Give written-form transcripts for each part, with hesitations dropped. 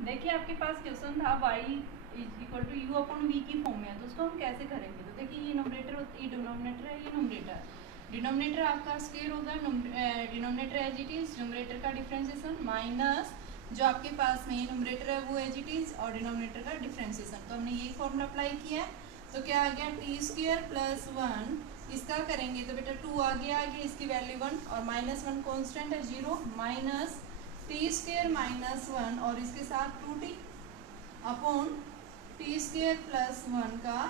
देखिए आपके पास क्वेश्चन था y equal to u upon v की फॉर्म में है, तो उसको हम कैसे करेंगे। तो देखिए ये न्यूमरेटर, ये डिनोमिनेटर है, ये न्यूमरेटर। डिनोमिनेटर आपका स्क्वायर होगा, denominator as it is, numerator का डिफरेंशिएशन माइनस जो आपके पास में न्यूमरेटर है वो एज इट इज और डिनोमिनेटर का डिफरेंशिएशन। तो हमने यही फॉर्मूला अप्लाई किया है। तो क्या आ गया, टी स्क्वायर प्लस 1, इसका करेंगे तो बेटा 2 आगे आ गया, इसकी वैल्यू 1 और माइनस 1 कॉन्स्टेंट है 0, माइनस टी स्क्वायर माइनस 1 और इसके साथ 2t upon T square plus 1 का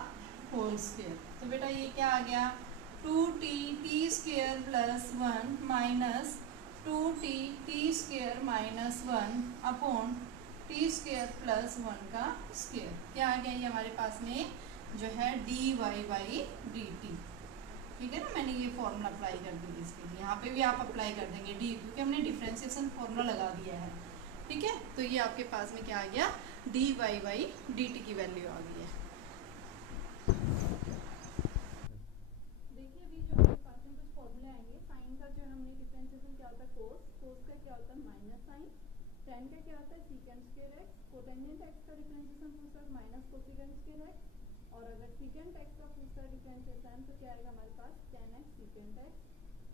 होल स्क्वायर। तो बेटा ये क्या आ गया, 2t T square plus 1 minus 2t T square minus 1 upon T square plus 1 का स्क्वायर। क्या आ गया, ये हमारे पास में जो है dy बाई dt। ठीक है ना, मैंने ये फॉर्मूला अप्लाई कर दी इसके लिए। यहाँ पे भी आप अप्लाई कर देंगे डी, क्योंकि हमने डिफरेंशिएशन फॉर्मूला लगा दिया है। ठीक है, तो ये आपके पास में क्या आ गया, dy बाई dt की वैल्यू आ गई है। देखिए अभी जो हमारे पास में कुछ फॉर्मूले आएंगे। साइन का जो हमने डिफरेंशिएशन क्या होता है कोस, कोस का क्या होता है माइनस साइन, टेन का क्या होता है secant square x, cotangent x का डिफरेंशिएशन पूछता है माइनस कोसेकेंड स्क्वायर एक्स, और अगर सीकेंड एक्स का पूछता है डिफरेंशिएशन तो क्या आएगा हमारे पास ten x secant x,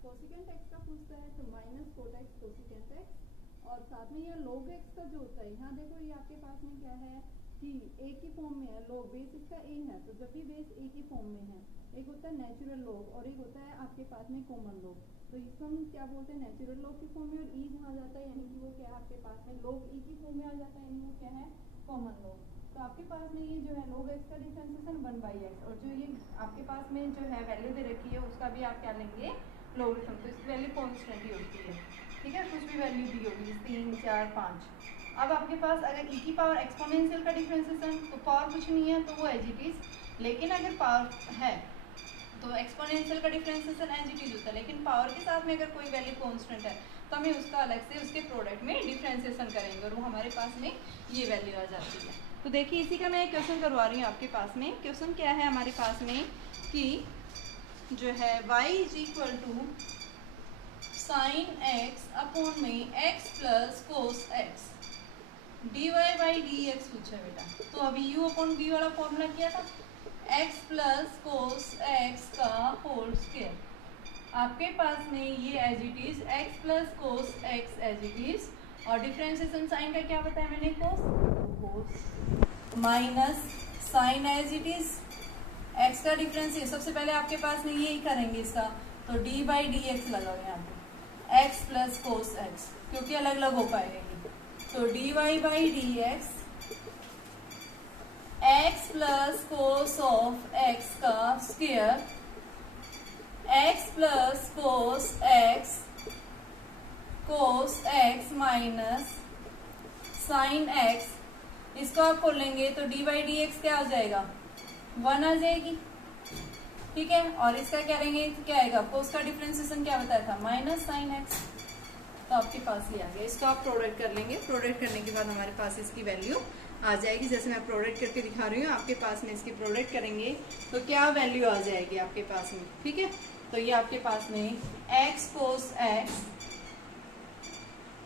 cosecant x का पूछता है तो minus cot x cosecant x, और साथ में ये log x का जो होता है, यहाँ देखो ये आपके पास में क्या है कि a की फॉर्म में है, log बेस इसका a है, तो जब भी बेस a की फॉर्म में है, एक होता है नेचुरल log और एक होता है आपके पास में कॉमन log। तो इसको हम क्या बोलते हैं, नेचुरल log की फॉर्म में, और e जहाँ जाता है यानी कि वो क्या है आपके पास में log e की फॉर्म में आ जाता है, यानी वो क्या है कॉमन log। तो आपके पास में ये जो है log x का डिफरेंशिएशन 1/x, और जो ये आपके पास में जो है वैल्यू दे रखी है उसका भी आप क्या लेंगे लोगरिथम। तो इसकी वैल्यू कॉन्स्टेंट ही होती है। ठीक है, कुछ भी वैल्यू दी होगी 3 4 5। अब आपके पास अगर e की पावर एक्सपोनेंशियल का डिफरेंशिएशन, तो पावर कुछ नहीं है तो वो एज इट इज, लेकिन अगर पावर है तो एक्सपोनेंशियल का डिफरेंशिएशन एज इट इज होता है, लेकिन पावर के साथ में अगर कोई वैल्यू कांस्टेंट है तो हमें उसका अलग से उसके प्रोडक्ट में डिफरेंशिएशन करेंगे और वो हमारे पास में ये वैल्यू आ जाती है। तो देखिए इसी का मैं क्वेश्चन करवा रही हूँ आपके पास में। क्वेश्चन क्या है हमारे पास में कि जो है y is equal to sine x upon में x plus cos x dy by d x पूछा बेटा। तो अभी u अपॉन v वाला फॉर्मूला किया था, x प्लस कोस एक्स का होल स्क्वायर। आपके पास में ये as it is x plus cos x as it is, और डिफरेंशिएशन साइन का क्या बताया मैंने, cos minus sine as it is x का डिफरेंशिएशन। सबसे पहले आपके पास में यही करेंगे इसका, तो डी बाई डी एक्स लगाओ यहाँ पे, x प्लस कोस एक्स, क्योंकि अलग अलग हो पाएगा। तो d y by d x, x plus cos of x का square, x plus cos x minus sine x, इसको आप खोलेंगे तो डी बाई डी एक्स क्या हो जाएगा 1 आ जाएगी। ठीक है, और इसका क्या करेंगे, क्या आएगा, कोस का डिफरेंशिएशन क्या बताया था माइनस साइन एक्स। तो आपके पास ये आ गया, इसको आप प्रोडक्ट कर लेंगे। प्रोडक्ट करने के बाद हमारे पास इसकी वैल्यू आ जाएगी। जैसे मैं प्रोडक्ट करके दिखा रही हूँ, आपके पास में इसकी प्रोडक्ट करेंगे तो क्या वैल्यू आ जाएगी आपके पास में। ठीक है, तो ये आपके पास में x cos x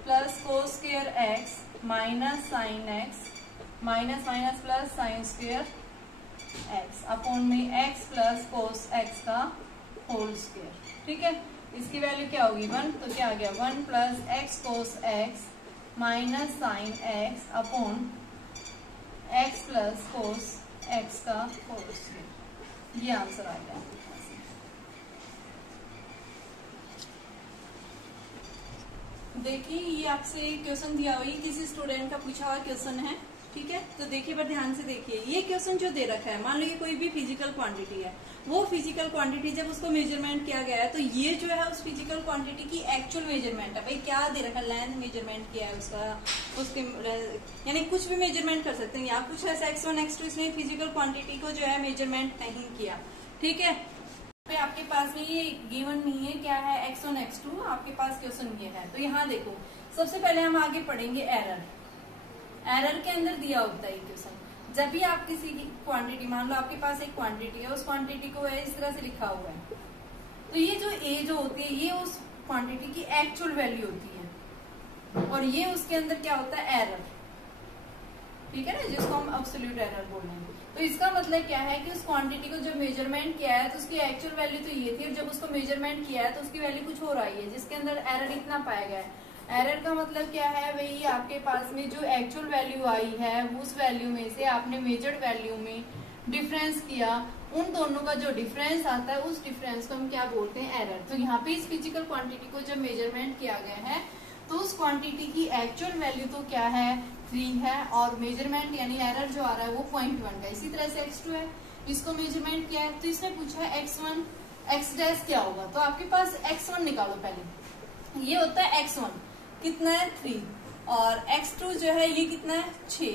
plus cos square x minus sine x minus minus plus sine square x upon में एक्स प्लस कोस एक्स का होल स्क्वायर। ठीक है, इसकी वैल्यू क्या होगी 1, तो क्या आ गया 1 प्लस एक्स कोस x minus sine x upon x plus cos x का होल स्क्वायर। ये आंसर आ गया। देखिए ये आपसे क्वेश्चन दिया हुआ, किसी स्टूडेंट का पूछा हुआ क्वेश्चन है। ठीक है, तो देखिए पर ध्यान से देखिए, ये क्वेश्चन जो दे रखा है, मान लो ये कोई भी फिजिकल क्वांटिटी है, वो फिजिकल क्वांटिटी जब उसको मेजरमेंट किया गया है तो ये जो है उस फिजिकल क्वांटिटी की एक्चुअल मेजरमेंट है। भाई क्या दे रखा है, लेंथ मेजरमेंट किया है उसका, उसके यानी कुछ भी मेजरमेंट कर सकते हैं, या कुछ ऐसा x1 x2, इसने फिजिकल क्वांटिटी को जो है मेजरमेंट नहीं किया। ठीक है, आपके पास में ये गिवन नहीं है क्या है x1 x2, आपके पास क्वेश्चन ये है। तो यहाँ देखो, सबसे पहले हम आगे पढ़ेंगे एरर। एरर के अंदर दिया होता है क्वेश्चन, जब भी आप किसी की क्वांटिटी, मान लो आपके पास एक क्वांटिटी है, उस क्वांटिटी को इस तरह से लिखा हुआ है, तो ये जो ए जो होती है ये उस क्वांटिटी की एक्चुअल वैल्यू होती है, और ये उसके अंदर क्या होता है एरर। ठीक है ना, जिसको हम एब्सोल्यूट एरर बोल रहे हैं। तो इसका मतलब क्या है कि उस क्वांटिटी को जब मेजरमेंट किया है तो उसकी एक्चुअल वैल्यू तो ये थी, और जब उसको मेजरमेंट किया है तो उसकी वैल्यू कुछ और आई है, जिसके अंदर एरर इतना पाया गया है। एरर का मतलब क्या है भाई, आपके पास में जो एक्चुअल वैल्यू आई है उस वैल्यू में से आपने मेजर्ड वैल्यू में डिफरेंस किया, उन दोनों का जो डिफरेंस आता है उस डिफरेंस को हम क्या बोलते हैं, एरर। तो यहाँ पे इस फिजिकल क्वांटिटी को जब मेजरमेंट किया गया है तो उस क्वांटिटी की एक्चुअल वैल्यू तो क्या है, 3 है, और मेजरमेंट यानी एरर जो आ रहा है वो 0.1 का। इसी तरह से x2 है, इसको मेजरमेंट किया है तो इसने पूछा है x1 x डैश क्या होगा, तो आपके पास x1 निकालो पहले। ये होता है x1 कितना है 3, और x2 जो है ये कितना है 6,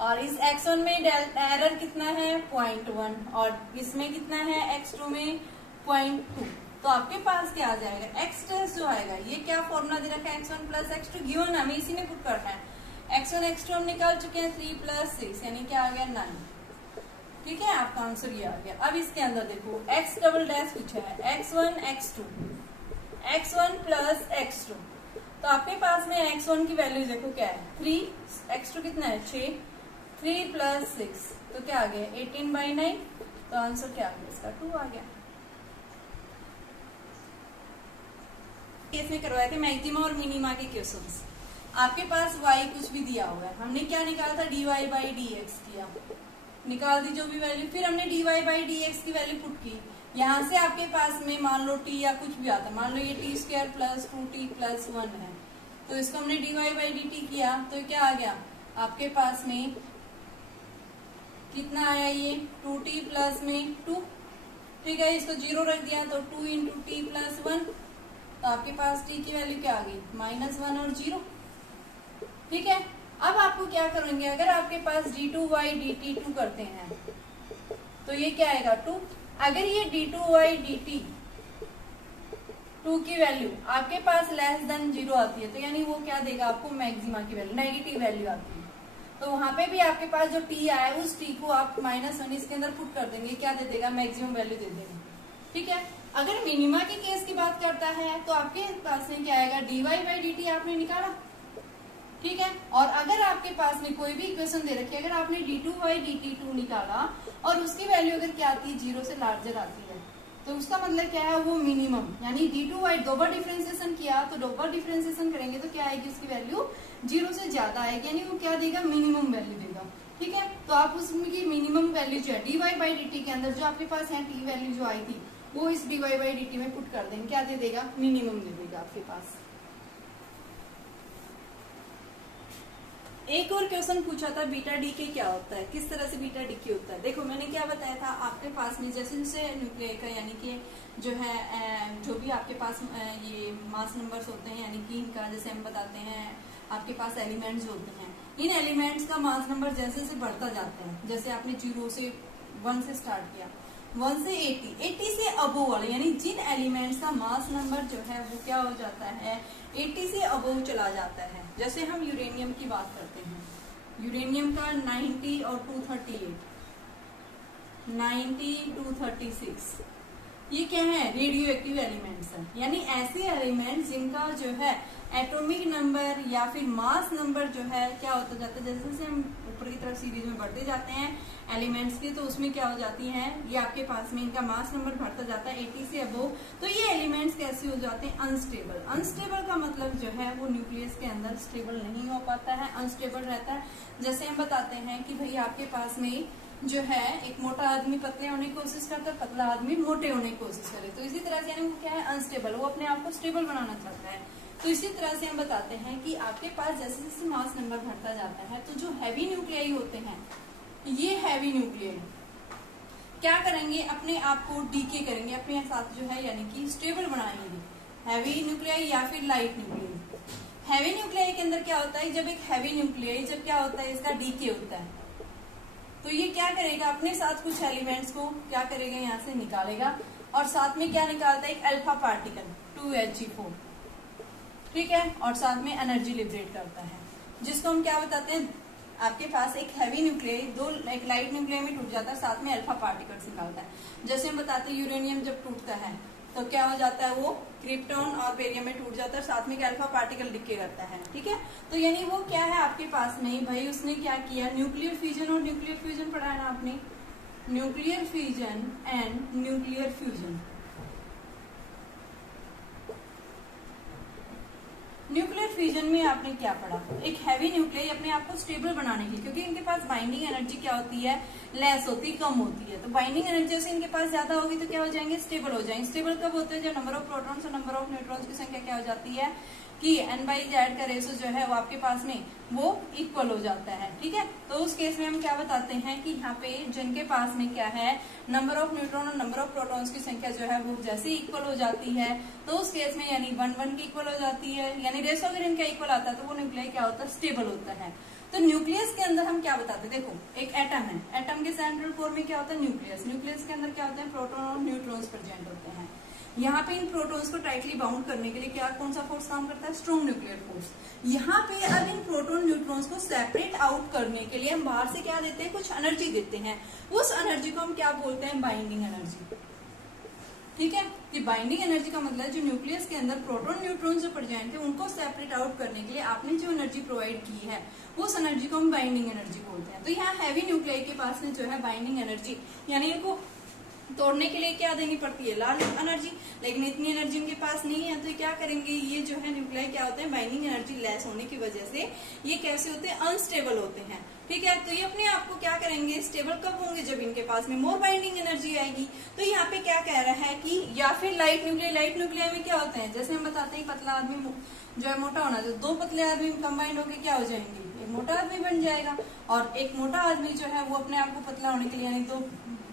और इस x1 में एरर कितना है 0.1, और इसमें कितना है x2 में 0.2। तो आपके पास क्या आ जाएगा, x डैश जो आएगा, ये क्या फॉर्मूला दे रखा है x1 प्लस x2 गिवन, हमें इसी में पुट करना है। x1 x2 हम निकाल चुके हैं, 3 प्लस 6 यानी क्या आ गया 9। ठीक है, आपका आंसर ये आ गया। अब इसके अंदर देखो x डबल डैश पूछा है, x1 x2 x1 plus x2, तो आपके पास में x1 की वैल्यू देखो क्या है 3, x2 कितना है 6, 3 प्लस 6 तो क्या आ गया 18/9, तो आंसर क्या आ गया इसका 2 आ गया। केस में करवाए थे मैक्सिमा और मिनिमा के क्वेश्चंस। आपके पास y कुछ भी दिया हुआ है, हमने क्या निकाला था dy/dx किया, निकाल दी जो भी वैल्यू, फिर हमने dy/dx की वैल्यू पुट की। यहाँ से आपके पास में मान लो t या कुछ भी आता, मान लो ये t² प्लस 2t प्लस 1 है, तो इसको हमने dy/dt किया तो क्या आ गया आपके पास में कितना आया, ये 2t प्लस में 2। ठीक है, इसको 0 रख दिया तो 2 इंटू टी प्लस 1, तो आपके पास t की वैल्यू क्या आ गई -1 और 0। ठीक है, अब आपको क्या करेंगे, अगर आपके पास d2/dt2 करते हैं तो ये क्या आएगा 2। अगर ये d2/dt 2 की वैल्यू आपके पास लेस देन 0 आती है तो यानी वो क्या देगा आपको, मैक्सिमा की वैल्यू, नेगेटिव वैल्यू आती है, तो वहां पे भी आपके पास जो t आया उस t को आप -1 इसके अंदर पुट कर देंगे, क्या दे देगा, मैक्सिमम वैल्यू दे देगा। ठीक है, अगर मिनिमा के केस की बात करता है तो आपके पास में क्या आएगा, dy/dt आपने निकाला। ठीक है, और अगर आपके पास में कोई भी इक्वेशन दे रखी है, अगर आपने d2/dt2 निकाला और उसकी वैल्यू अगर क्या आती है 0 से लार्जर आती है, तो उसका मतलब क्या है, वो मिनिमम, यानी d2/, दो बार डिफरेंशिएशन किया तो दो बार डिफरेंशिएशन करेंगे तो क्या आएगी उसकी वैल्यू 0 से ज्यादा आएगी, यानी वो क्या देगा, मिनिमम वैल्यू देगा। ठीक है, तो आप उसकी मिनिमम वैल्यू जो है dy/dt के अंदर जो आपके पास है t वैल्यू जो आई थी वो इस dy/dt में पुट कर देंगे, क्या दे देगा, मिनिमम दे देगा आपके पास। एक और क्वेश्चन पूछा था बीटा डी के क्या होता है, किस तरह से बीटा डी के होता है। देखो मैंने क्या बताया था, आपके पास में जैसे जैसे न्यूक्लियर का यानी कि जो है जो भी आपके पास ये मास नंबर्स होते हैं, यानी कि इनका जैसे हम बताते हैं आपके पास एलिमेंट्स होते हैं, इन एलिमेंट्स का मास नंबर जैसे जैसे बढ़ता जाता है, जैसे आपने 0 से 1 से स्टार्ट किया, 1 से 80 से अबोव वाले, यानी जिन एलिमेंट्स का मास नंबर जो है वो क्या हो जाता है 80 से अबोव चला जाता है। जैसे हम यूरेनियम की बात करते हैं, यूरेनियम का 90 और 238, 90, 236, ये क्या है, रेडियो एक्टिव एलिमेंट्स है, यानी ऐसे एलिमेंट्स जिनका जो है एटॉमिक नंबर या फिर मास नंबर जो है क्या होता जाता है, जैसे जैसे हम ऊपर की तरफ सीरीज में बढ़ते जाते हैं एलिमेंट्स के, तो उसमें क्या हो जाती हैं, ये आपके पास में इनका मास नंबर बढ़ता जाता है 80 से अबोव, तो ये एलिमेंट्स कैसे हो जाते हैं, अनस्टेबल। अनस्टेबल का मतलब जो है वो न्यूक्लियस के अंदर स्टेबल नहीं हो पाता है, अनस्टेबल रहता है। जैसे हम बताते हैं कि भाई आपके पास में जो है एक मोटा आदमी पतले होने की कोशिश करता है, पतला आदमी मोटे होने की कोशिश करे, तो इसी तरह से यानी वो क्या है, अनस्टेबल, वो अपने आप को स्टेबल बनाना चाहता है। तो इसी तरह से हम बताते हैं कि आपके पास जैसे जैसे मास नंबर बढ़ता जाता है तो जो हैवी न्यूक्लियाई होते हैं, ये हैवी न्यूक्लियाई क्या करेंगे, अपने आप को डीके करेंगे, अपने साथ जो है यानी कि स्टेबल बनाएंगे, हैवी न्यूक्लियाई या फिर लाइट न्यूक्लियाई। हैवी न्यूक्लियाई के अंदर क्या होता है, जब एक हैवी न्यूक्लियाई जब क्या होता है, इसका डीके होता है, तो ये क्या करेगा, अपने साथ कुछ एलिमेंट्स को क्या करेगा, यहाँ से निकालेगा, और साथ में क्या निकालता है, एक अल्फा पार्टिकल 2He4, ठीक है, और साथ में एनर्जी लिबरेट करता है, जिसको हम क्या बताते हैं, आपके पास एक हैवी न्यूक्लियाई एक लाइट न्यूक्लियाई में टूट जाता है, साथ में अल्फा पार्टिकल्स निकालता है। जैसे हम बताते हैं यूरेनियम जब टूटता है तो क्या हो जाता है, वो क्रिप्टॉन और बेरियम में टूट जाता है, साथ में एक अल्फा पार्टिकल डिके करता है। ठीक है, तो यानी वो क्या है आपके पास में भाई, उसने क्या किया, न्यूक्लियर फ्यूजन और न्यूक्लियर फ्यूजन पढ़ा है ना आपने, nuclear fusion and nuclear fusion. Nuclear fusion में आपने क्या पढ़ा, एक हैवी न्यूक्लियाई अपने आप को स्टेबल बनाने के लिए, क्योंकि इनके पास बाइंडिंग एनर्जी क्या होती है, लेस होती है, कम होती है। तो बाइंडिंग एनर्जी से इनके पास ज्यादा होगी तो क्या हो जाएंगे, स्टेबल हो जाएंगे। स्टेबल कब होते हैं, जब नंबर ऑफ प्रोटॉन्स और नंबर ऑफ न्यूट्रॉन्स की संख्या क्या हो जाती है कि n/z का रेशो जो है वो आपके पास में वो इक्वल हो जाता है। ठीक है, तो उस केस में हम क्या बताते हैं कि यहाँ पे जिनके पास में क्या है, नंबर ऑफ न्यूट्रॉन और नंबर ऑफ प्रोटॉन्स की संख्या जो है वो जैसे इक्वल हो जाती है, तो उस केस में यानी 1:1 की इक्वल हो जाती है, यानी रेशो अगर इनका इक्वल आता है तो वो न्यूक्लियाई क्या होता है, स्टेबल होता है। तो न्यूक्लियस के अंदर हम क्या बताते हैं, देखो एक एटम है, एटम के सेंट्रल कोर में क्या होता है, न्यूक्लियस। न्यूक्लियस के अंदर क्या होते हैं, प्रोटॉन और न्यूट्रॉन्स प्रेजेंट होते हैं। यहाँ पे इन प्रोटॉन्स को टाइटली बाउंड करने के लिए क्या, कौन सा फोर्स काम करता है, स्ट्रॉन्ग न्यूक्लियर फोर्स। यहाँ पे अब इन प्रोटॉन न्यूट्रॉन्स को सेपरेट आउट करने के लिए हम बाहर से क्या देते हैं, कुछ एनर्जी देते हैं। उस एनर्जी को हम क्या बोलते हैं, बाइंडिंग एनर्जी। ठीक है, कि बाइंडिंग एनर्जी का मतलब जो न्यूक्लियस के अंदर प्रोटॉन न्यूट्रॉन जो प्रेजेंट थे उनको सेपरेट आउट करने के लिए आपने जो एनर्जी प्रोवाइड की है उस एनर्जी को हम बाइंडिंग एनर्जी बोलते हैं। तो यहाँ हैवी न्यूक्लियाई के पास में जो है बाइंडिंग एनर्जी, यानी इनको तोड़ने के लिए क्या देनी पड़ती है, लार्ज एनर्जी, लेकिन इतनी एनर्जी इनके पास नहीं है। तो क्या करेंगे, ये जो है न्यूक्लियाई क्या होते हैं, बाइंडिंग एनर्जी लेस होने की वजह से ये कैसे होते हैं, अनस्टेबल होते हैं। ठीक है, तो ये अपने आप को क्या करेंगे, स्टेबल कब होंगे, जब इनके पास में मोर बाइंडिंग एनर्जी आएगी। तो यहाँ पे क्या कह रहा है कि या फिर लाइट न्यूक्लियाई, लाइट न्यूक्लियाई में क्या होते हैं, जैसे हम बताते हैं पतला आदमी जो है मोटा होना, जो दो पतले आदमी कंबाइंड होकर क्या हो जाएंगे, एक मोटा आदमी बन जाएगा। और एक मोटा आदमी जो है वो अपने आप को पतला होने के लिए यानी दो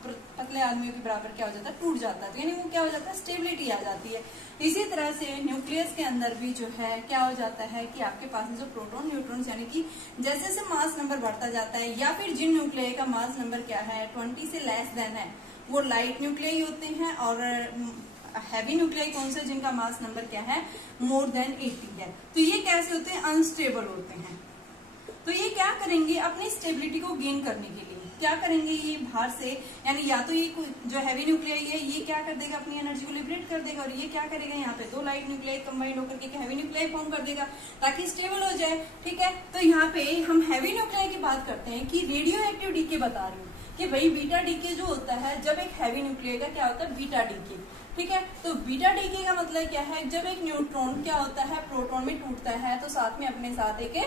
पतले आदमियों के बराबर क्या हो जाता है, टूट जाता है। तो यानी वो क्या हो जाता है, स्टेबिलिटी आ जाती है। इसी तरह से न्यूक्लियस के अंदर भी जो है क्या हो जाता है कि आपके पास में जो प्रोटॉन न्यूट्रॉन्स यानी कि जैसे जैसे मास नंबर बढ़ता जाता है, या फिर जिन न्यूक्लियाई का मास नंबर क्या है 20 से लेस देन है, वो लाइट न्यूक्लियाई होते हैं। और हैवी न्यूक्लियाई कौन से, जिनका मास नंबर क्या है, मोर देन 80 है। तो ये कैसे होते हैं, अनस्टेबल होते हैं। तो ये क्या करेंगे, अपनी स्टेबिलिटी को गेन करने के लिए क्या करेंगे, ये बाहर से यानी या तो ये जो हैवी न्यूक्लियाई है ये क्या कर देगा, अपनी एनर्जी को लिबरेट कर देगा, और ये क्या करेगा, यहाँ पे दो लाइट न्यूक्लियाई कंबाइंड होकर के हैवी न्यूक्लियाई फॉर्म कर देगा ताकि स्टेबल हो जाए। ठीक है, तो यहाँ पे हम हैवी न्यूक्लियाई की बात करते हैं कि रेडियो एक्टिव डीके बता रही हूँ कि भाई बीटा डीके जो होता है, जब एक हैवी न्यूक्लियाई का क्या होता है, बीटा डीके। ठीक है, तो बीटा डीके का मतलब क्या है, जब एक न्यूट्रॉन क्या होता है, प्रोटॉन में टूटता है तो साथ में अपने साथ एक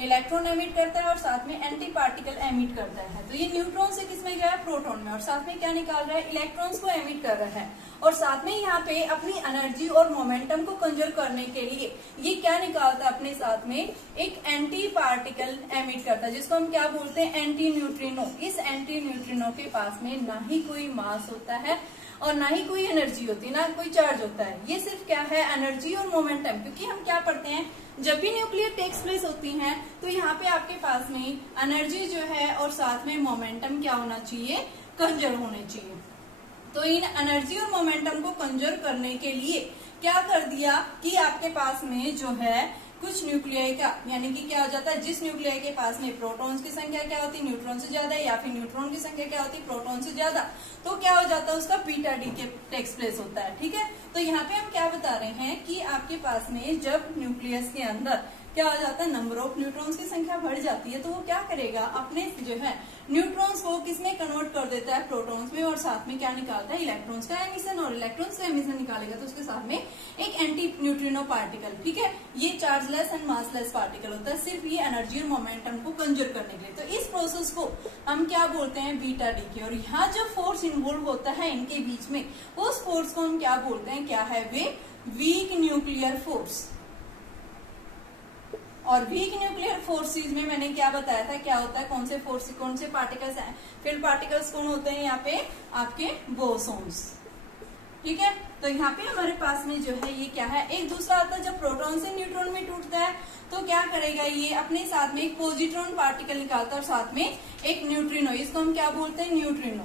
इलेक्ट्रॉन एमिट करता है और साथ में एंटी पार्टिकल एमिट करता है। तो ये न्यूट्रॉन से किसमें गया है, प्रोटॉन में, और साथ में क्या निकाल रहा है, इलेक्ट्रॉन्स को एमिट कर रहा है। और साथ में यहाँ पे अपनी एनर्जी और मोमेंटम को कंजर्व करने के लिए ये क्या निकालता है, अपने साथ में एक एंटी पार्टिकल एमिट करता है, जिसको हम क्या बोलते हैं, एंटी न्यूट्रिनो। इस एंटी न्यूट्रिनो के पास में ना ही कोई मास होता है और ना ही कोई एनर्जी होती है, ना कोई चार्ज होता है। ये सिर्फ क्या है, एनर्जी और मोमेंटम। क्योंकि हम क्या पढ़ते हैं, जब भी न्यूक्लियर टेक्स प्लेस होती हैं तो यहाँ पे आपके पास में एनर्जी जो है और साथ में मोमेंटम क्या होना चाहिए, कंजर्व होने चाहिए। तो इन एनर्जी और मोमेंटम को कंजर्व करने के लिए क्या कर दिया कि आपके पास में जो है कुछ न्यूक्लियाई का, यानी कि क्या हो जाता है, जिस न्यूक्लियाई के पास में प्रोटॉन्स की संख्या क्या होती है, न्यूट्रॉन से ज्यादा, या फिर न्यूट्रॉन की संख्या क्या होती है, प्रोटॉन से ज्यादा, तो क्या हो जाता है, उसका बीटा डीके टेक्स प्लेस होता है। ठीक है, तो यहाँ पे हम क्या बता रहे हैं कि आपके पास में जब न्यूक्लियस के अंदर क्या हो जाता है, नंबर ऑफ न्यूट्रॉन्स की संख्या बढ़ जाती है, तो वो क्या करेगा, अपने जो है न्यूट्रॉन्स को किसमें कन्वर्ट कर देता है, प्रोटॉन्स में, और साथ में क्या निकालता है, इलेक्ट्रॉन्स का एमिशन। और इलेक्ट्रॉन्स का एमिशन निकालेगा तो उसके साथ में एक एंटी न्यूट्रिनो पार्टिकल। ठीक है, ये चार्जलेस एंड मासलेस पार्टिकल होता है, सिर्फ ये एनर्जी और मोमेंटम को कंजर्व करने के लिए। तो इस प्रोसेस को हम क्या बोलते हैं, बीटा डीके। और यहाँ जो फोर्स इन्वॉल्व होता है इनके बीच में, उस फोर्स को हम क्या बोलते हैं, क्या है वे, वीक न्यूक्लियर फोर्स। और वीक न्यूक्लियर फोर्सेस में मैंने क्या बताया था, क्या होता है, कौन से फोर्स, कौन से पार्टिकल्स हैं, फील्ड पार्टिकल्स कौन होते हैं, यहाँ पे आपके बोसॉन्स। ठीक है, तो यहाँ पे हमारे पास में जो है ये क्या है, एक दूसरा आता है, जब प्रोटॉन से न्यूट्रॉन में टूटता है तो क्या करेगा, ये अपने साथ में एक पॉजिट्रॉन पार्टिकल निकालता है और साथ में एक न्यूट्रिनो, इसको हम क्या बोलते हैं, न्यूट्रिनो।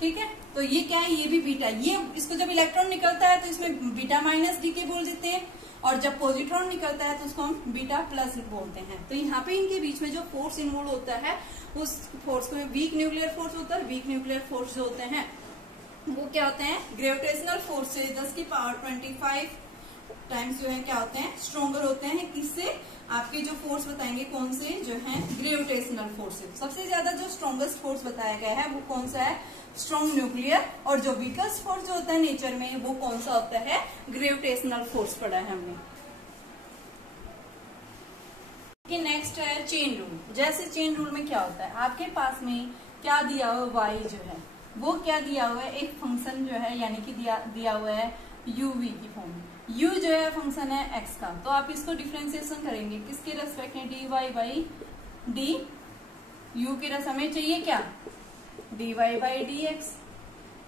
ठीक है, तो ये क्या है, ये भी बीटा, ये इसको जब इलेक्ट्रॉन निकलता है तो इसमें बीटा माइनस डीके बोल देते हैं, और जब पॉजिट्रॉन निकलता है तो उसको हम बीटा प्लस बोलते हैं। तो यहाँ पे इनके बीच में जो फोर्स इन्वॉल्व होता है उस फोर्स को वीक न्यूक्लियर फोर्स होता है। वीक न्यूक्लियर फोर्स जो होते हैं वो क्या होते हैं, ग्रेविटेशनल फोर्सेज 10 की पावर 25 टाइम्स जो है क्या होते हैं, स्ट्रोंगर होते हैं। किससे, आपके जो फोर्स बताएंगे कौन से जो है, ग्रेविटेशनल फोर्सेज। सबसे ज्यादा जो स्ट्रॉन्गेस्ट फोर्स बताया गया है वो कौन सा है, स्ट्रॉन्ग न्यूक्लियर। और जो वीकेस्ट फोर्स जो होता है नेचर में वो कौन सा होता है, ग्रेविटेशनल फोर्स पढ़ा है हमने। नेक्स्ट है चेन रूल। जैसे चेन रूल में क्या होता है, आपके पास में क्या दिया हुआ, वाई जो है वो क्या दिया हुआ है, एक फंक्शन जो है यानी कि दिया हुआ है यूवी की फॉर्म में। u जो है फंक्शन है x का, तो आप इसको डिफ्रेंसिएशन करेंगे किसके रेस्पेक्ट में, dy बाई डी u की रस हमें चाहिए क्या, dy बाई dx।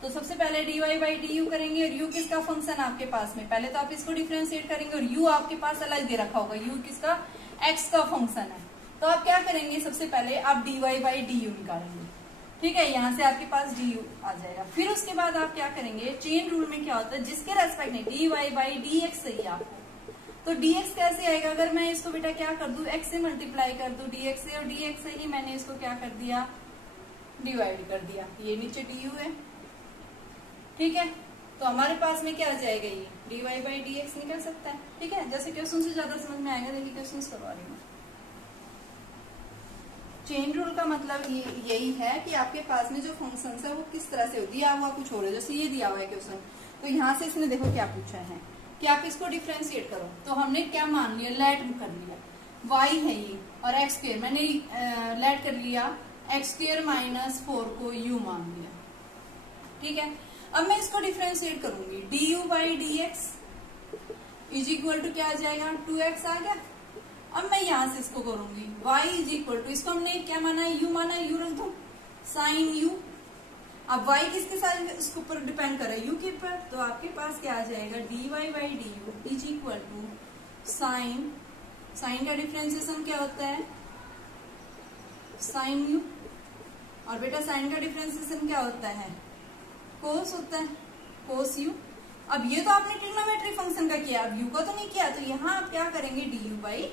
तो सबसे पहले dy बाई डी यू करेंगे, और u किसका फंक्शन आपके पास में, पहले तो आप इसको डिफ्रेंशिएट करेंगे और u आपके पास अलग दे रखा होगा, u किसका, x का फंक्शन है। तो आप क्या करेंगे, सबसे पहले आप dy बाई डी यू निकालेंगे, ठीक है, यहाँ से आपके पास du आ जाएगा। फिर उसके बाद आप क्या करेंगे, चेन रूल में क्या होता है, जिसके रेस्पेक्ट में dy बाई dx चाहिए आपको, तो dx कैसे आएगा, अगर मैं इसको बेटा क्या कर दूं, x से मल्टीप्लाई कर दूं dx से, और dx से ही मैंने इसको क्या कर दिया, डिवाइड कर दिया, ये नीचे du है, ठीक है। तो हमारे पास में क्या आ जाएगा, ये dy बाई dx निकल सकता है, ठीक है। जैसे क्वेश्चन से ज्यादा समझ में आएगा, देखिए क्वेश्चन करवा रही हूँ। चेन रूल का मतलब यही है कि आपके पास में जो फंक्शन है वो किस तरह से दिया हुआ कुछ हो रहा है, जैसे ये दिया हुआ है क्वेश्चन, तो यहाँ से इसने देखो क्या पूछा है कि आप इसको डिफ्रेंशिएट करो, तो हमने क्या मान लिया, लेट कर लिया, y है ये और x स्क्वायर, मैंने लेट कर लिया x स्क्वायर माइनस 4 को u मान लिया, ठीक है। अब मैं इसको डिफ्रेंशिएट करूंगी, du by d x is equal to क्या आ जाएगा, 2x आ गया। अब मैं यहां से इसको करूंगी y इज इक्वल टू, इसको हमने क्या माना है, u माना है, u रख दो साइन u। अब y किसके साथ इसके ऊपर डिपेंड कर रहा है, u के ऊपर, तो आपके पास क्या आ जाएगा, dy by d u is equal to sine, sine का डिफ्रेंसिएशन क्या होता है, साइन u, और बेटा साइन का डिफ्रेंसिएशन क्या होता है, कोस होता है, कोस u। अब ये तो आपने ट्रिग्नोमेट्री फंक्शन का किया, अब u का तो नहीं किया, तो यहाँ आप क्या करेंगे, du बाई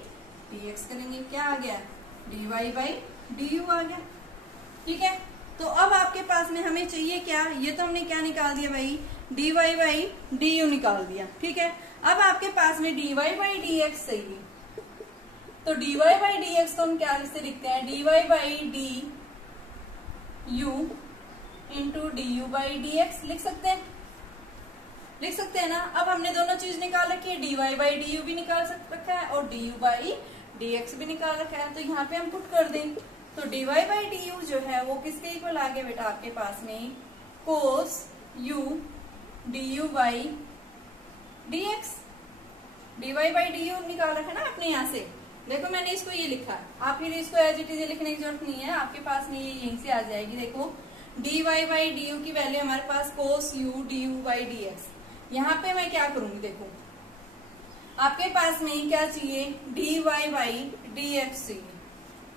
dx करेंगे, क्या आ गया, dy बाई du आ गया, ठीक है। तो अब आपके पास में हमें चाहिए क्या, ये तो हमने क्या निकाल दिया भाई, dy बाई du निकाल दिया, ठीक है। अब आपके पास में dy बाई dx चाहिए, तो dy बाई dx को हम क्या से लिखते हैं, dy by du into du by dx लिख सकते हैं, लिख सकते हैं ना। अब हमने दोनों चीज निकाल रखी है, dy बाई du भी निकाल रखा है और du बाई dx भी निकाल रखा है, तो यहाँ पे हम पुट कर दें, तो dy बाई du जो है वो किसके इक्वल आ गया बेटा, आपके पास में कोस u du by dx, dy by du निकाल रखा है ना आपने, यहाँ से देखो मैंने इसको ये लिखा है, आप फिर इसको एज इट इज लिखने की जरूरत नहीं है, आपके पास में ये यहीं से आ जाएगी। देखो dy बाई du की वैल्यू हमारे पास कोस u du बाई dx, यहाँ पे मैं क्या करूंगी, देखो आपके पास में क्या चाहिए, dy बाई dx चाहिए,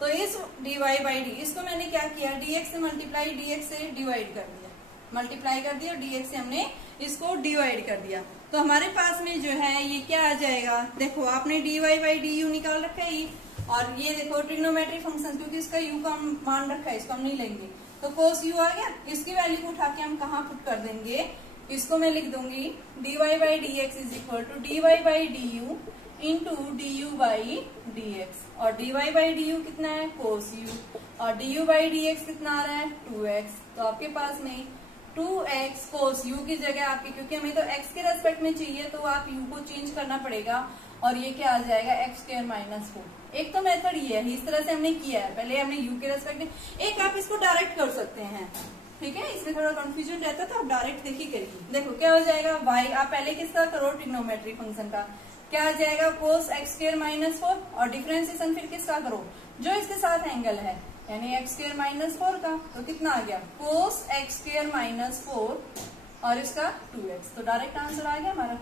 तो इस dy बाई डी इसको मैंने क्या किया, dx से मल्टीप्लाई dx से डिवाइड कर दिया, मल्टीप्लाई कर दिया और dx से हमने इसको डिवाइड कर दिया, तो हमारे पास में जो है ये क्या आ जाएगा, देखो आपने dy बाई du निकाल रखा है ये, और ये देखो ट्रिग्नोमेट्री फंक्शन, क्योंकि इसका u का मान रखा है, इसको हम नहीं लेंगे, तो कोस u आ गया, इसकी वैल्यू को उठा के हम कहाँ पुट कर देंगे, इसको मैं लिख दूंगी dy by dx is equal to dy by du into du by dx, और dy बाई du कितना है, कोस u, और du बाई dx कितना आ रहा है, 2x, तो आपके पास में 2x कोस u की जगह आपकी, क्योंकि हमें तो x के रेस्पेक्ट में चाहिए तो आप u को चेंज करना पड़ेगा, और ये क्या आ जाएगा, x स्क्वायर माइनस 4। एक तो मेथड ये है, इस तरह से हमने किया है, पहले हमने u के रेस्पेक्ट में, एक आप इसको डायरेक्ट कर सकते हैं, ठीक है, इसमें थोड़ा कंफ्यूजन रहता है तो आप डायरेक्ट देखिए करिए। देखो क्या हो जाएगा, y आप पहले किसका करो, ट्रिग्नोमेट्री फंक्शन का, क्या आ जाएगा, कोस x स्क्वायर माइनस 4, और डिफरेंशिएशन फिर किसका करो, जो इसके साथ एंगल है, यानी x स्क्वायर माइनस 4 का, तो कितना आ गया, कोस x स्क्वायर माइनस 4 और इसका 2x, तो डायरेक्ट आंसर आ गया हमारा।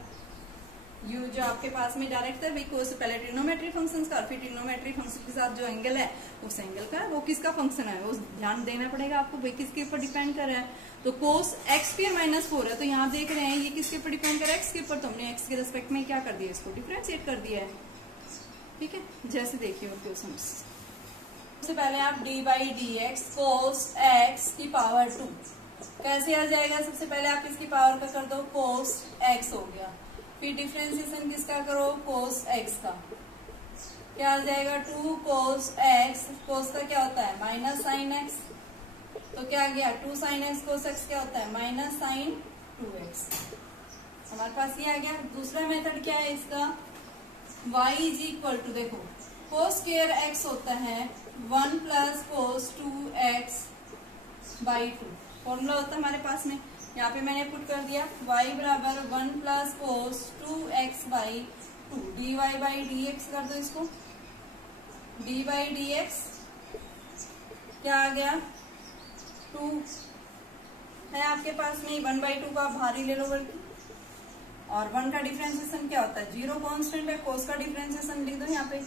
u जो आपके पास में डायरेक्ट है, कोस से पहले ट्रिग्नोमेट्री फंक्शन का, फिर ट्रिग्नोमेट्री फंक्शन के साथ जो एंगल है उस एंगल का वो किसका फंक्शन है, वो ध्यान देना पड़ेगा आपको, भाई किसके ऊपर डिपेंड कर रहा है, तो कोस x स्क्वायर माइनस 4 है, तो यहाँ देख रहे हैं ये किसके ऊपर डिपेंड कर रहा है, x के ऊपर, तो हमने x के रेस्पेक्ट में क्या कर दिया, इसको डिफरेंशिएट कर दिया है, ठीक है। जैसे देखिए क्वेश्चन, सबसे पहले आप dy by dx cos x की पावर 2 कैसे आ जाएगा, सबसे पहले आप इसकी पावर का कर दो, कोस एक्स हो गया, फिर डिफ्रेंसिएशन किसका करो, कोस एक्स का, क्या आ जाएगा 2 कोस एक्स, कोस का क्या होता है माइनस साइन एक्स, तो क्या आ गया 2 साइन एक्स कोस एक्स क्या होता है माइनस साइन 2x, हमारे पास ये आ गया। दूसरा मेथड क्या है इसका, y इज इक्वल टू, देखो कोस स्क्वायर x होता है 1 plus cos 2x by 2, formula होता है हमारे पास में, यहाँ पे मैंने पुट कर दिया y बराबर 1 plus cos 2x by 2, dy by dx कर दो इसको, dy बाई dx क्या आ गया 2 है आपके पास में, 1/2 का आप बाहर ही ले लो बल्कि, और 1 का डिफरेंशिएशन क्या होता है 0 कांस्टेंट है, कोस का डिफरेंशिएशन लिख दो यहाँ पे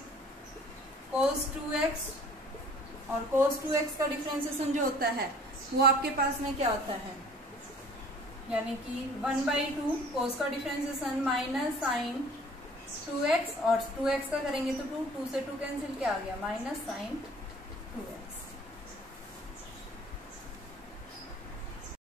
कोस 2x, और कोस 2x का डिफरेंशिएशन जो होता है वो आपके पास में क्या होता है, यानी कि 1/2 कोस का डिफरेंशिएशन माइनस साइन 2x, और 2x का करेंगे तो 2 से 2 कैंसिल, क्या आ गया माइनस साइन 2x।